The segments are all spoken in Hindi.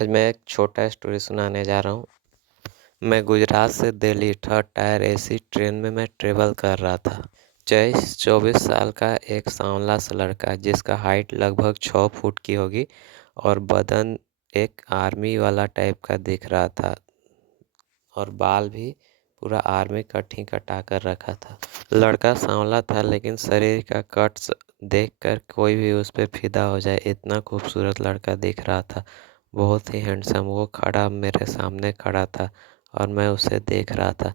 आज मैं एक छोटा स्टोरी सुनाने जा रहा हूँ। मैं गुजरात से Delhi third tier AC train में मैं ट्रेवल कर रहा था। 23-24 साल का एक सांवला सा लड़का जिसका हाइट लगभग 6 फुट की होगी और बदन एक आर्मी वाला टाइप का दिख रहा था और बाल भी पूरा आर्मी कट कटा कर रखा था। लड़का सांवला था लेकिन शरीर का कट्स देखकर कोई भी उस पे फिदा हो जाए, इतना खूबसूरत लड़का दिख रहा था। बहुत ही हैंडसम। वो खड़ा मेरे सामने खड़ा था और मैं उसे देख रहा था।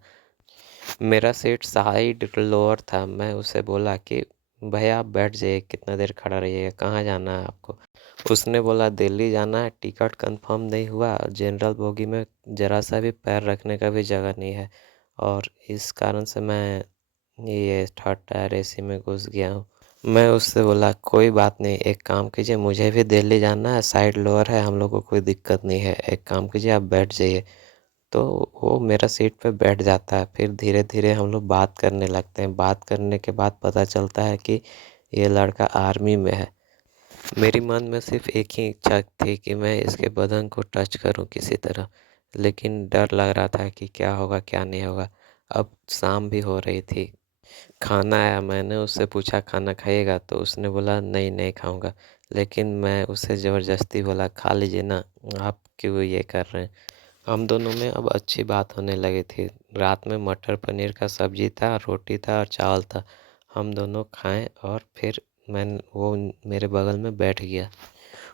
मेरा सीट साइड लोअर था। मैं उसे बोला कि भैया आप बैठ जाइए, कितना देर खड़ा रहिएगा, कहाँ जाना है आपको? उसने बोला दिल्ली जाना है, टिकट कंफर्म नहीं हुआ और जनरल बोगी में ज़रा सा भी पैर रखने का भी जगह नहीं है और इस कारण से मैं ये थर्ड टायर एसी में घुस गया हूँ। मैं उससे बोला कोई बात नहीं, एक काम कीजिए, मुझे भी दिल्ली जाना है, साइड लोअर है, हम लोग को कोई दिक्कत नहीं है, एक काम कीजिए आप बैठ जाइए। तो वो मेरा सीट पे बैठ जाता है। फिर धीरे धीरे हम लोग बात करने लगते हैं। बात करने के बाद पता चलता है कि ये लड़का आर्मी में है। मेरी मन में सिर्फ एक ही इच्छा थी कि मैं इसके बदन को टच करूं किसी तरह, लेकिन डर लग रहा था कि क्या होगा क्या नहीं होगा। अब शाम भी हो रही थी। खाना आया, मैंने उससे पूछा खाना खाइएगा, तो उसने बोला नहीं नहीं खाऊंगा। लेकिन मैं उसे ज़बरदस्ती बोला खा लीजिए ना, आप क्यों ये कर रहे हैं। हम दोनों में अब अच्छी बात होने लगी थी। रात में मटर पनीर का सब्जी था, रोटी था और चावल था। हम दोनों खाएं और फिर वो मेरे बगल में बैठ गया।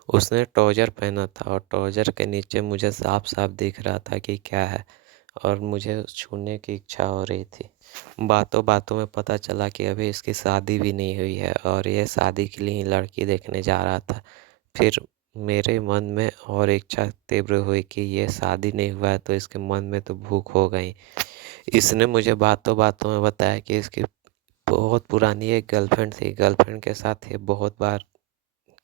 उसने ट्राउज़र पहना था और ट्राउज़र के नीचे मुझे साफ साफ दिख रहा था कि क्या है और मुझे छूने की इच्छा हो रही थी। बातों बातों में पता चला कि अभी इसकी शादी भी नहीं हुई है और ये शादी के लिए ही लड़की देखने जा रहा था। फिर मेरे मन में और इच्छा तीव्र हुई कि ये शादी नहीं हुआ है तो इसके मन में तो भूख हो गई। इसने मुझे बातों बातों में बताया कि इसकी बहुत पुरानी एक गर्लफ्रेंड थी। गर्लफ्रेंड के साथ ये बहुत बार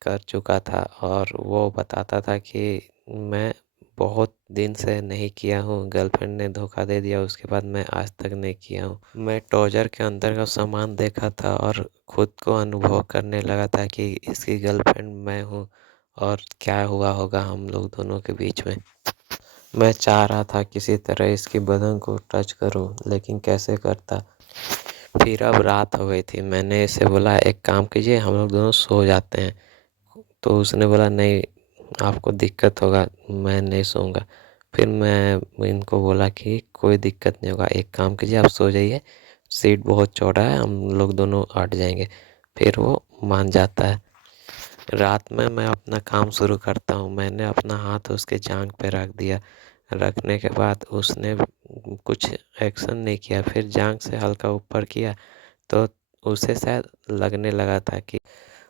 कर चुका था और वो बताता था कि मैं बहुत दिन से नहीं किया हूँ, गर्लफ्रेंड ने धोखा दे दिया, उसके बाद मैं आज तक नहीं किया हूँ। मैं ट्राउज़र के अंदर का सामान देखा था और खुद को अनुभव करने लगा था कि इसकी गर्लफ्रेंड मैं हूँ और क्या हुआ होगा हम लोग दोनों के बीच में। मैं चाह रहा था किसी तरह इसकी बदन को टच करूं, लेकिन कैसे करता। फिर अब रात हो गई थी। मैंने इसे बोला एक काम कीजिए, हम लोग दोनों सो जाते हैं। तो उसने बोला नहीं, आपको दिक्कत होगा, मैं नहीं सोऊंगा। फिर मैं इनको बोला कि कोई दिक्कत नहीं होगा, एक काम कीजिए आप सो जाइए, सीट बहुत चौड़ा है, हम लोग दोनों अट जाएंगे। फिर वो मान जाता है। रात में मैं अपना काम शुरू करता हूँ। मैंने अपना हाथ उसके जांघ पे रख दिया। रखने के बाद उसने कुछ एक्शन नहीं किया। फिर जांघ से हल्का ऊपर किया तो उसे शायद लगने लगा था कि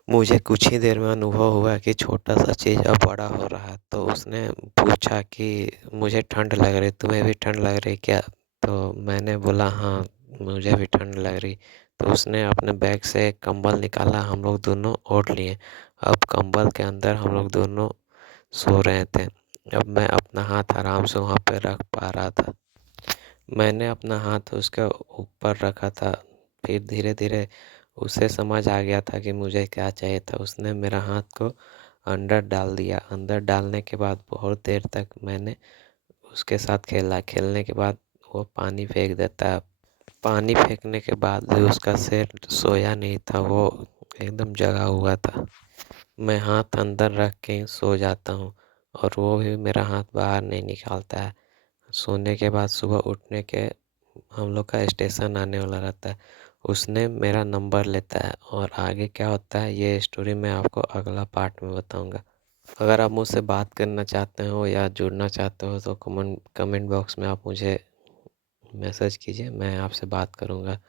मुझे कुछ ही देर में अनुभव हुआ कि छोटा सा चीज़ अब बड़ा हो रहा है। तो उसने पूछा कि मुझे ठंड लग रही, तुम्हें भी ठंड लग रही क्या? तो मैंने बोला हाँ, मुझे भी ठंड लग रही। तो उसने अपने बैग से एक कंबल निकाला, हम लोग दोनों ओढ़ लिए। अब कंबल के अंदर हम लोग दोनों सो रहे थे। अब मैं अपना हाथ आराम से वहाँ पे रख पा रहा था। मैंने अपना हाथ उसके ऊपर रखा था। फिर धीरे धीरे उसे समझ आ गया था कि मुझे क्या चाहिए था। उसने मेरा हाथ को अंदर डाल दिया। अंदर डालने के बाद बहुत देर तक मैंने उसके साथ खेला। खेलने के बाद वो पानी फेंक देता है। पानी फेंकने के बाद भी उसका सिर सोया नहीं था, वो एकदम जगा हुआ था। मैं हाथ अंदर रख के ही सो जाता हूँ और वो भी मेरा हाथ बाहर नहीं निकालता है। सोने के बाद सुबह उठने के हम लोग का स्टेशन आने वाला रहता है। उसने मेरा नंबर लेता है और आगे क्या होता है ये स्टोरी मैं आपको अगला पार्ट में बताऊंगा। अगर आप मुझसे बात करना चाहते हो या जुड़ना चाहते हो तो कमेंट बॉक्स में आप मुझे मैसेज कीजिए, मैं आपसे बात करूंगा।